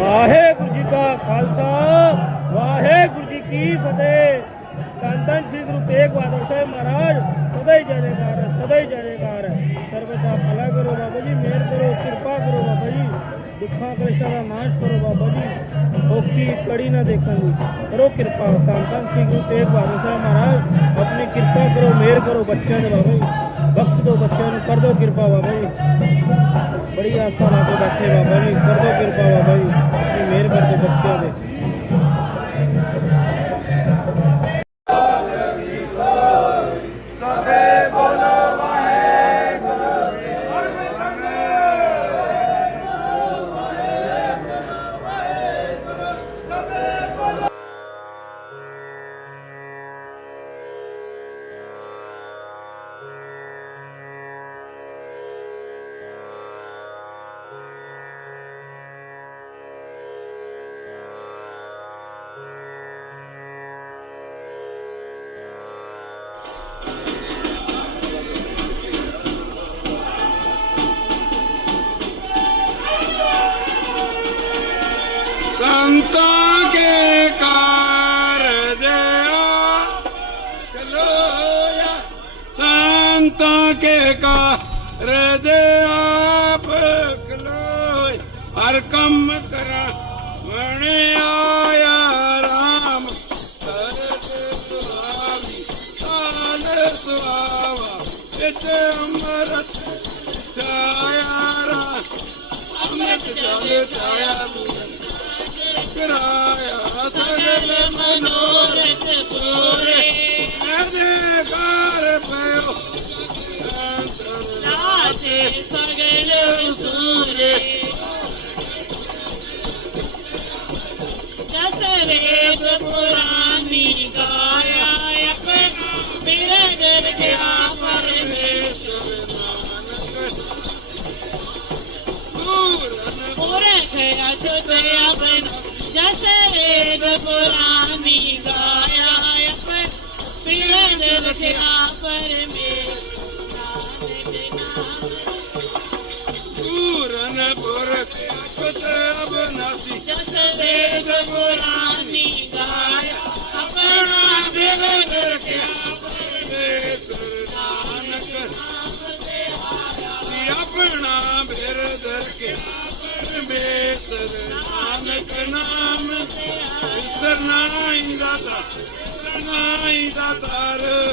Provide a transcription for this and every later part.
ਵਾਹਿਗੁਰੂ ਜੀ ਕਾ ਖਾਲਸਾ, ਵਾਹਿਗੁਰੂ ਜੀ ਕੀ ਫਤਿਹ। ਧੰਨ ਧੰਨ ਗੁਰੂ ਤੇਗ ਬਹਾਦਰ ਸਾਹਿਬ ਮਹਾਰਾਜ, ਸਦਾ ਹੀ ਜੈਕਾਰ, ਸਦਾ ਹੀ ਜੈਕਾਰ। ਹੈ। ਭਲਾ ਕਰੋ ਬਾਬਾ ਜੀ, ਮਿਹਰ ਕਰੋ, ਕਿਰਪਾ ਕਰੋ ਬਾਬਾ ਜੀ, ਦੁੱਖਾਂ ਕਲੇਸ਼ਾਂ ਦਾ ਨਾਸ਼ ਕਰੋ ਬਾਬਾ ਜੀ। ਔਖੀ ਕੜੀ ਨਾ ਦੇਖਣ ਦੀ। ਕਰੋ ਕਿਰਪਾ। ਧੰਨ ਸ੍ਰੀ ਗੁਰੂ ਤੇਗ ਬਹਾਦਰ ਸਾਹਿਬ ਮਹਾਰਾਜ, ਆਪਣੀ ਕਿਰਪਾ ਕਰੋ, ਮਿਹਰ ਕਰੋ ਬੱਚਿਆਂ ਦੇ ਬਾਬਾ ਜੀ। ਵਕਤ ਦਿਓ ਬੱਚਿਆਂ ਨੂੰ ਕਰ ਦਿਓ ਕਿਰਪਾ ਬਾਬਾ ਜੀ। ਬੜੀ ਆਸਾ ਲਾ ਬੈਠੇ ਬਾਬਾ ਜੀ, ਕਰ ਦਿਓ ਕਿਰਪਾ ਬਾਬਾ ਜੀ। ਆਪਣੀ ਮਿਹਰ ਕਰ ਦਿਓ ਬੱਚਿਆਂ ਦੇ। ਜਲ hey i took Jaya Jaya ਬੇਸਰ Nanak ਨਾਮ ਵਿਸਰਨਾ ਹੀ ਦਾਤਾ ਵਿਸਰਨਾ ਹੀ ਦਾਤਾਰ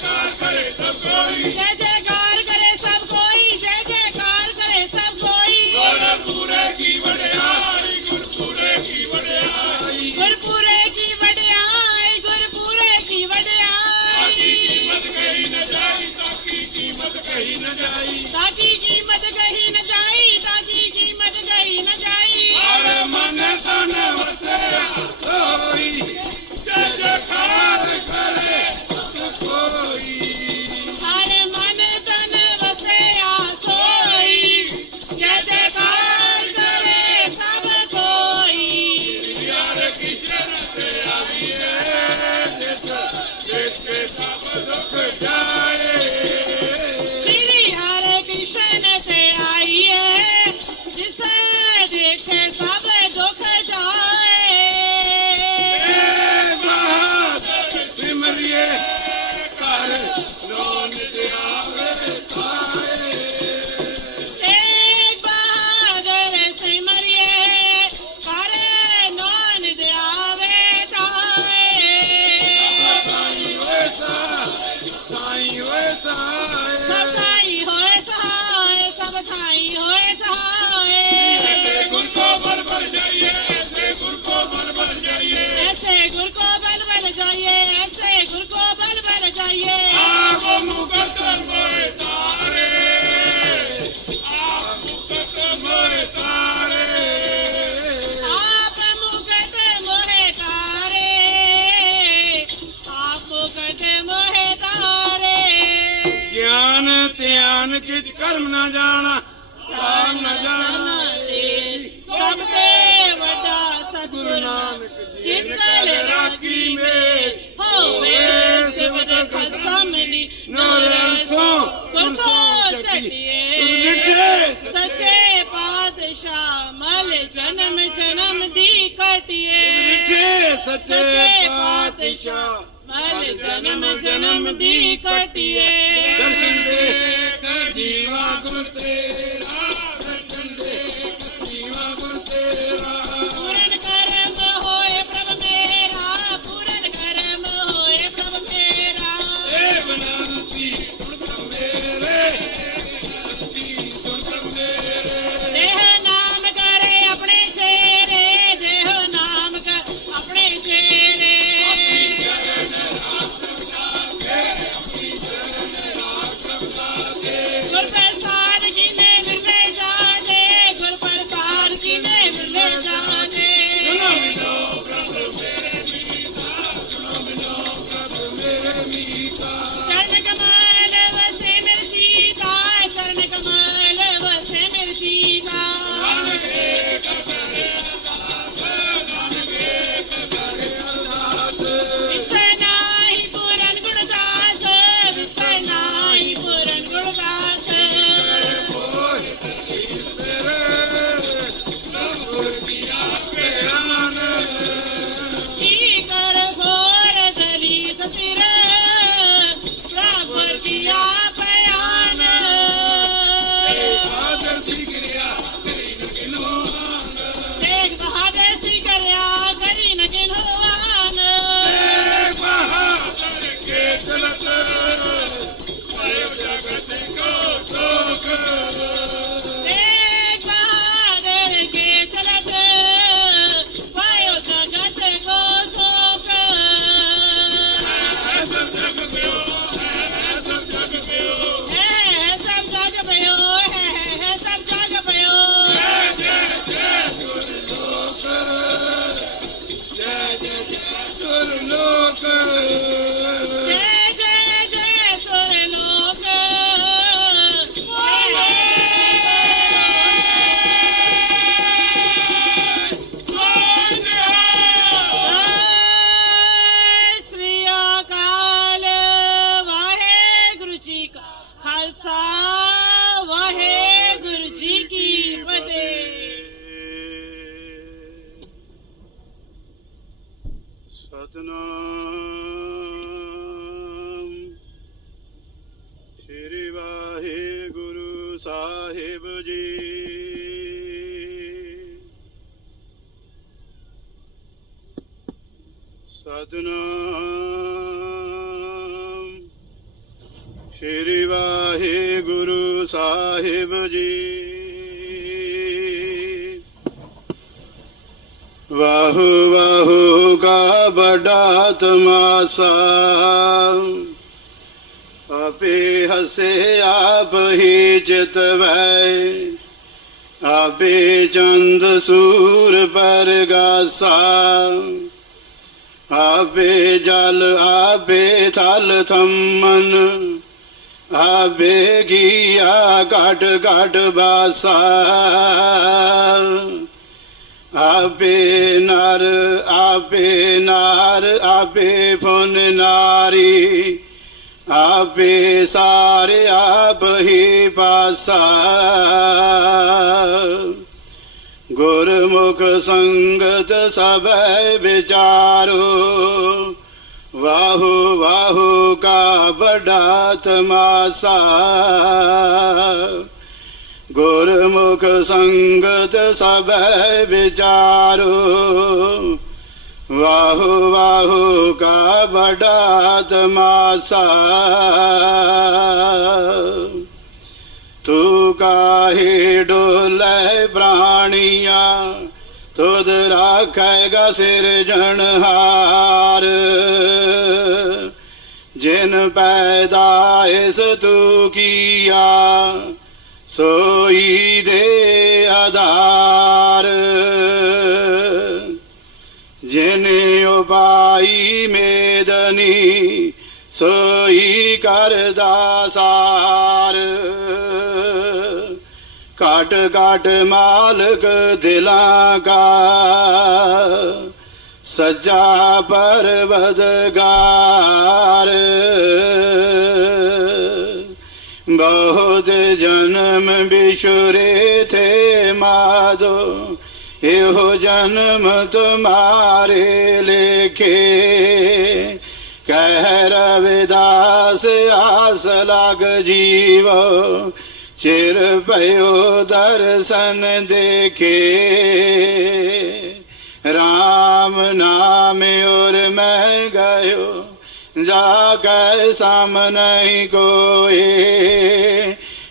ਜੈ ਜੈਕਾਰ ਕਰਮ ਨਾ ਜਾਣਾ ਸਾਮ ਨਾ ਜਾਣਾ। ਸਭ ਤੇ ਵੱਡਾ ਸਤਿਗੁਰੂ ਨਾਨਕ ਚਿੰਤਲ ਰਾਖੀ ਮੇ ਹੋਵੇ ਸਿਵਦ ਖਸਮਨੀ ਨਾਰੇ ਸੋ ਵਸੋ ਚਟਿਏ ਸੱਚੇ ਪਾਤਸ਼ਾਹ ਮਲ ਜਨਮ ਜਨਮ ਦੀ ਕਟਿਏ। ਸੱਚੇ ਪਾਤਸ਼ਾਹ ਮਲ ਜਨਮ ਜਨਮ ਦੀ ਕਟਿਏ। ਦਰਸ਼ਨ ਦੇ 地は ਸਤਨਾਮ ਸ੍ਰੀ ਵਾਹਿਗੁਰੂ ਸਾਹਿਬ ਜੀ। ਵਾਹੁ ਵਾਹੁ ਕਾ ਬੜਾ ਤਮਾਸਾ। ਆਪੇ ਹਸੇ ਆਪ ਹੀ ਚਿਤਵੈ ਆਪੇ ਚੰਦ ਸੂਰ ਪਰਗਾਸਾ। ਆਵੇ ਜਲ, ਆਵੇ ਥਲ ਥੰਮਨ, ਆਵੇ ਗਿਆ ਗੜ ਗੜ ਬਾਸਾ ਆਵੇ ਨਰ, ਆਵੇ ਨਾਰ, ਆਵੇ ਫੁਨ ਨਾਰੀ, ਆਵੇ ਸਾਰੇ ਆਪ ਹੀ ਬਾਸਾ ਗੁਰਮੁਖ ਸੰਗਤ ਸਭੈ ਵਿਚਾਰੋ। ਵਾਹੂ ਵਾਹੂ ਕਾ ਬੜਾ ਤਮਾਸਾ ਗੁਰਮੁਖ ਸੰਗਤ ਸਭੈ ਵਿਚਾਰੋ। ਵਾਹੂ ਵਾਹੂ ਕਾ ਬੜਾ ਤਮਾਸਾ ਤੂੰ ਕਾਹੇ ਡੋਲੇ ਪ੍ਰਾਣੀਆਂ? ਤੁਧ ਰਾਖੇਗਾ ਸਿਰਜਣਹਾਰ ਜਿਨ ਪੈਦਾ ਇਸ ਤੂੰ ਕੀਆ ਸੋਈ ਦੇ ਆਧਾਰ। ਜਿਨੇ ਉਪਾਈ ਮੇਦਨੀ, ਸੋਈ ਕਰਦਾ ਸਾਰ। ਕਾਟ ਕਾਟ ਮਾਲਕ ਦਿਲਾਂ ਕਾ ਸੱਜਾ ਪਰਵਦਗਾਰ, ਬਹੁਤ ਜਨਮ ਬਿਸ਼ੁਰੇ ਥੇ ਮਾਦੋ, ਇਹੋ ਜਨਮ ਤੁਮਾਰੇ ਲੇਖੇ। ਕਹਿ ਰਵਿਦਾਸ ਆਸ ਲਗ ਜੀਵੋ ਚਿਰ ਭਇਓ ਦਰਸ਼ਨ ਦੇਖੇ। ਰਾਮ ਨਾਮ ਔਰ ਮੈਂ ਗਇਓ, ਜਾ ਕੇ ਸਾਮਨੇ ਕੋਏ।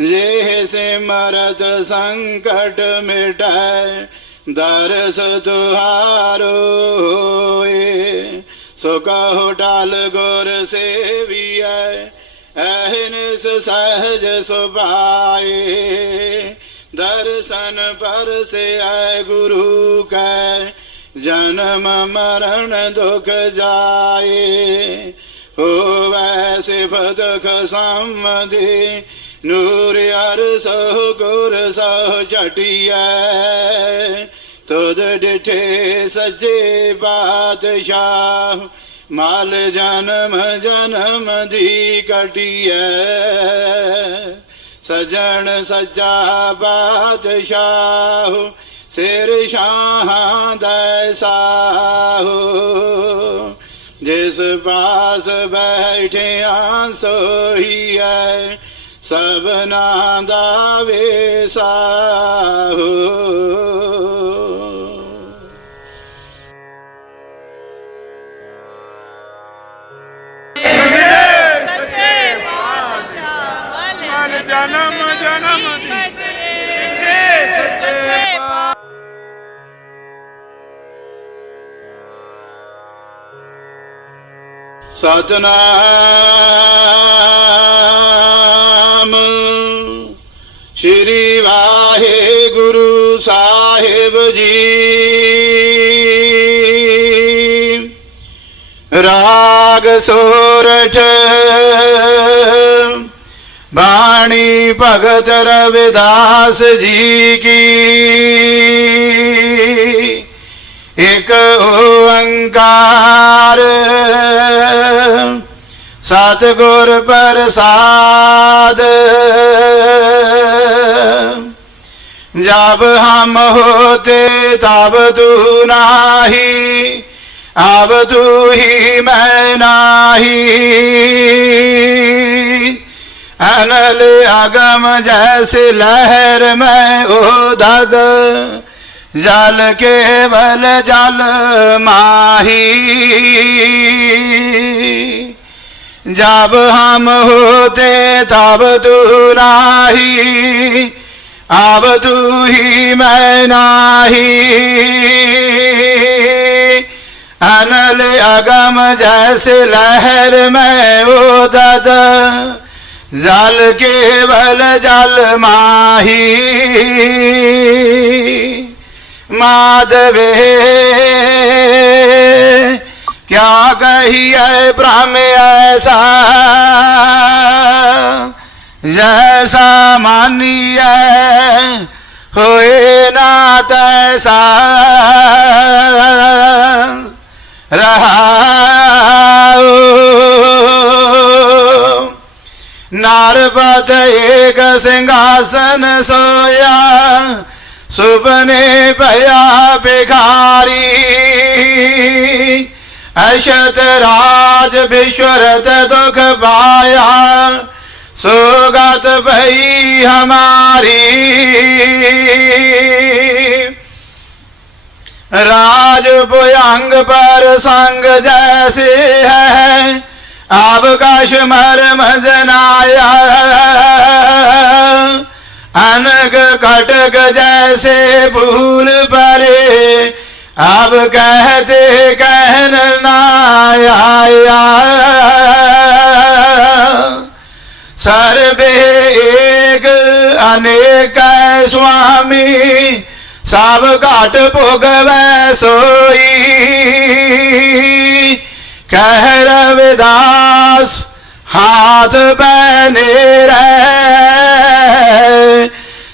ਜੇ ਸਿਮਰਤ ਸੰਕਟ ਮਿਟੈ, ਦਰਸ ਤੁਹਾਰੋ ਹੋਏ। ਸੋ ਕਹੋ ਟਾਲ ਗੁਰ ਸੇਵੀਐ ਅਹਨਿਸ ਸਹਜ ਸੁਭਾਏ, ਦਰਸ਼ਨ ਪਰਸੈ ਗੁਰੂ ਕੈ, ਜਨਮ ਮਰਨ ਦੁਖ ਜਾਏ। ਹੋਵੈ ਸਿਫਤ ਖਸਮਦੇ, ਨੂਰ ਅਰਸੋ ਗੁਰ ਸੋ ਚਟਿਐ ਤੁਧ ਡਿਠੇ ਸੱਜੇ ਬਾਦਸ਼ਾਹ ਮਾਲ ਜਨਮ ਜਨਮ ਦੀ ਕਟਿਐ। ਸਜਣ ਸੱਜਾ ਬਾਦਸ਼ਾਹ, ਸਿਰ ਸ਼ਾਹਾਂ ਦਾ ਸਾਹੋ। ਜਿਸ ਪਾਸ ਬੈਠਿਆ ਸੋਈ ਸਭਨਾ ਦਾ ਵੇਸਾਹੋ ਜਨਮ ਜਨਮ ਦੀ ਕਟਿਏ ਸਤਨਾਮ। ਸ਼੍ਰੀ ਵਾਹਿਗੁਰੂ ਸਾਹਿਬ ਜੀ। ਰਾਗ ਸੋਰਠ। ਬਾਣੀ ਭਗਤ ਰਵਿਦਾਸ ਜੀ ਕੀ। ਇਕ ਓੰਕਾਰ। ਸਤਿਗੁਰ ਪ੍ਰਸਾਦ। ਜਬ ਹਮ ਹੋਤੇ ਤਬ ਤੂ ਨਾਹੀ ਅਬ ਤੂ ਹੀ ਮੈਂ अनल आगम जैसे लहर में उदद। जाल के बल जाल माही। जब हम होते तब तू नाही, अब तू ही मैं नाही। अनल अगम जैसे लहर में उदद। जाल केवल जाल माही। माधवे, क्या कही है ब्रह्म ऐसा? जैसा मानी है होए ना तैसा। रहा ਨਾਰ ਬਦਏਗ ਸਿੰਘਾਸਨ ਸੋਇਆ, ਸੁਬਨੇ ਭਇਆ ਬਿਖਾਰੀ ਅਸ਼ਦ ਰਾਜ ਬਿਸ਼ਰਤ ਦੁਖ ਪਾਇਆ, ਸੁਗਤ ਭਈ ਹਮਾਰੀ। ਰਾਜ ਭੁਯੰਗ ਪਰ ਸੰਗ ਜੈਸੇ ਹੈ አብቃሽ መርመዝናያ አነግ ቀድግ ጀሴ ቡል በሌ አብቀህት ቀህንናያያ सर्वे एक अनेक स्वामी सब घट भोगवै सोई ਕਹਿ ਰਵਿਦਾਸ, ਹਾਥ ਬੈਨੇ ਰਹਿ।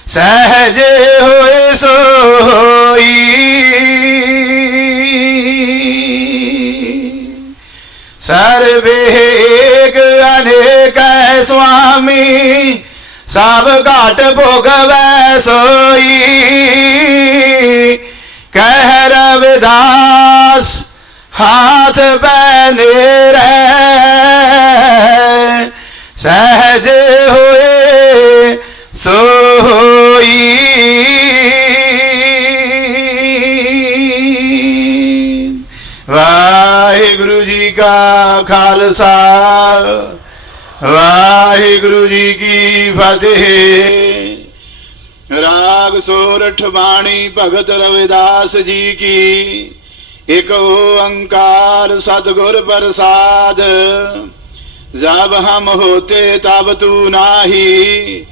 ਸਹਜ ਹੋਏ ਸੋਈ। ਸਰਵੇ ਏਕ ਅਨੇਕ ਸੁਆਮੀ, ਸਭ ਘਟ ਭੋਗਵੈ ਸੋਈ। ਕਹਿ ਰਵਿਦਾਸ ਹਾਥ ਬੈਨੇ ਰਹਿ ਸਹਜ ਹੋਏ ਸੋਈ। ਵਾਹਿਗੁਰੂ ਜੀ ਕਾ ਖਾਲਸਾ, ਵਾਹਿਗੁਰੂ ਜੀ ਕੀ ਫਤਿਹ। ਰਾਗ ਸੋਰਠ ਬਾਣੀ ਭਗਤ ਰਵਿਦਾਸ ਜੀ ਕੀ ਇਕ ਓੰਕਾਰ ਸਤਗੁਰ ਪ੍ਰਸਾਦ। ਜਬ ਹਮ ਹੋਤੇ ਤਬ ਤੂ ਨਾਹੀ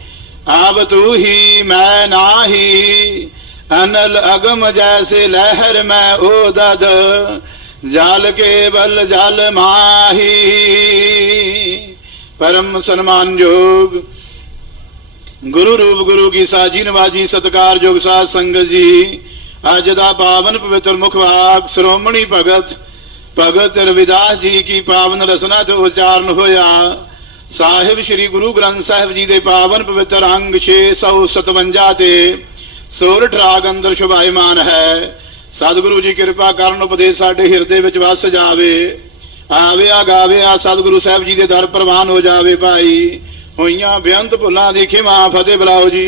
ਆਬ ਤੂ ਹੀ ਮੈਂ ਨਾਹੀ। ਅਨਲ ਅਗਮ ਜੈਸੇ ਲਹਿਰ ਮੈਂ ਉਦਦ ਜਲ ਕੇ ਬਲ ਜਲ ਮਾਹੀ। ਪਰਮ ਸਨਮਾਨਯੋਗ ਗੁਰੂ ਰੂਪ ਗੁਰੂ ਕੀ ਸਾਜੀ ਨਵਾਜੀ ਸਤਕਾਰਯੋਗ ਸਾਧ ਸੰਗਤ ਜੀ। ਅੱਜ ਦਾ ਪਾਵਨ ਪਵਿੱਤਰ ਮੁਖ ਸ਼੍ਰੋਮਣੀ ਭਗਤ ਭਗਤ ਰਵਿਦਾਸ ਜੀ ਕੀ ਪਾਵਨ ਰਸਨਾ ਤੋਂ ਉਚਾਰਨ ਹੋਇਆ। ਸਾਹਿਬ ਸ੍ਰੀ ਗੁਰੂ ਗ੍ਰੰਥ ਸਾਹਿਬ ਜੀ ਦੇ ਪਾਵਨ ਪਵਿੱਤਰ ਅੰਗ 657 ਤੇ ਸੋਰਠ ਰਾਗ ਅੰਦਰ ਸ਼ੁਭਾਇਮਾਨ ਹੈ। ਸਤਿਗੁਰੂ ਜੀ ਕਿਰਪਾ ਕਰਨ ਉਪਦੇਸ਼ ਸਾਡੇ ਹਿਰਦੇ ਵਿੱਚ ਵਸ ਜਾਵੇ। ਆਵਿਆ ਗਾਵਿਆ ਸਤਿਗੁਰੂ ਸਾਹਿਬ ਜੀ ਦੇ ਦਰ ਪ੍ਰਵਾਨ ਹੋ ਜਾਵੇ ਭਾਈ। ਹੋਈਆਂ ਬੇਅੰਤ ਭੁੱਲਾਂ ਦੀ ਖਿਮਾ ਫਤਿਹ ਬੁਲਾਓ ਜੀ।